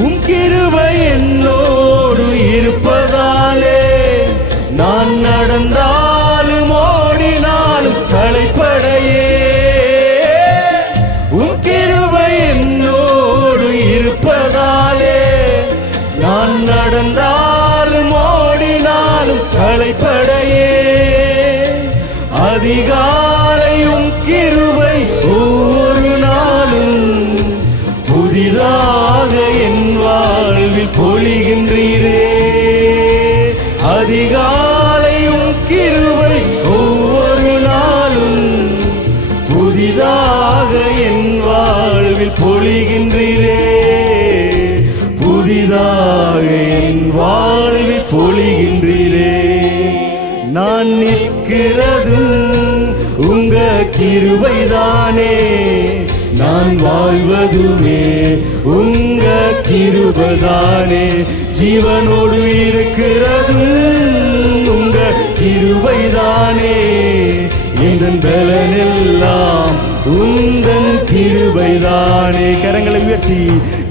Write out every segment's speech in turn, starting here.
உம் கிருபை என்னோடு இருப்பதாலே நான் நடந்தாலும் ஓடினாலும் களைப்படையே. உம் கிருபை என்னோடு இருப்பதாலே நான் நடந்தாலும் ஓடினாலும் களைப்படையே. அதிகாலையும் வாழ்வில் பொழிகின்றீரே அதிகாலையும் கிருவை ஒவ்வொரு நாளும் புதிதாக என் வாழ்வில் பொழிகின்றீரே புதிதாக என் வாழ்வில் பொழிகின்றீரே நான் நிற்கிறதும் உங்க கிருபைதானே. நான் வாழ்வதுமே உங்க கிருபதானே. ஜீவனோடு இருக்கிறதும் உங்க கிருபைதானே. எந்தன் பலனெல்லாம் உந்தன் கிருபைதானே. கரங்களை உயர்த்தி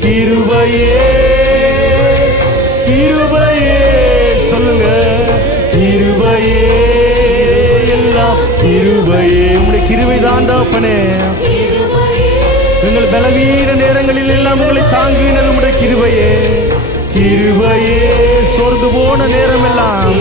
கிருபையே கிருபையே சொல்லுங்க. கிருபையே எல்லாம் கிருபையே. உங்களுடைய கிருபை தான் தாப்பனே பலவீன நேரங்களில் எல்லாம் உங்களை தாங்கினது உங்களுடைய கிருபையே. கிருபையே. சோர்ந்து போன நேரம் எல்லாம்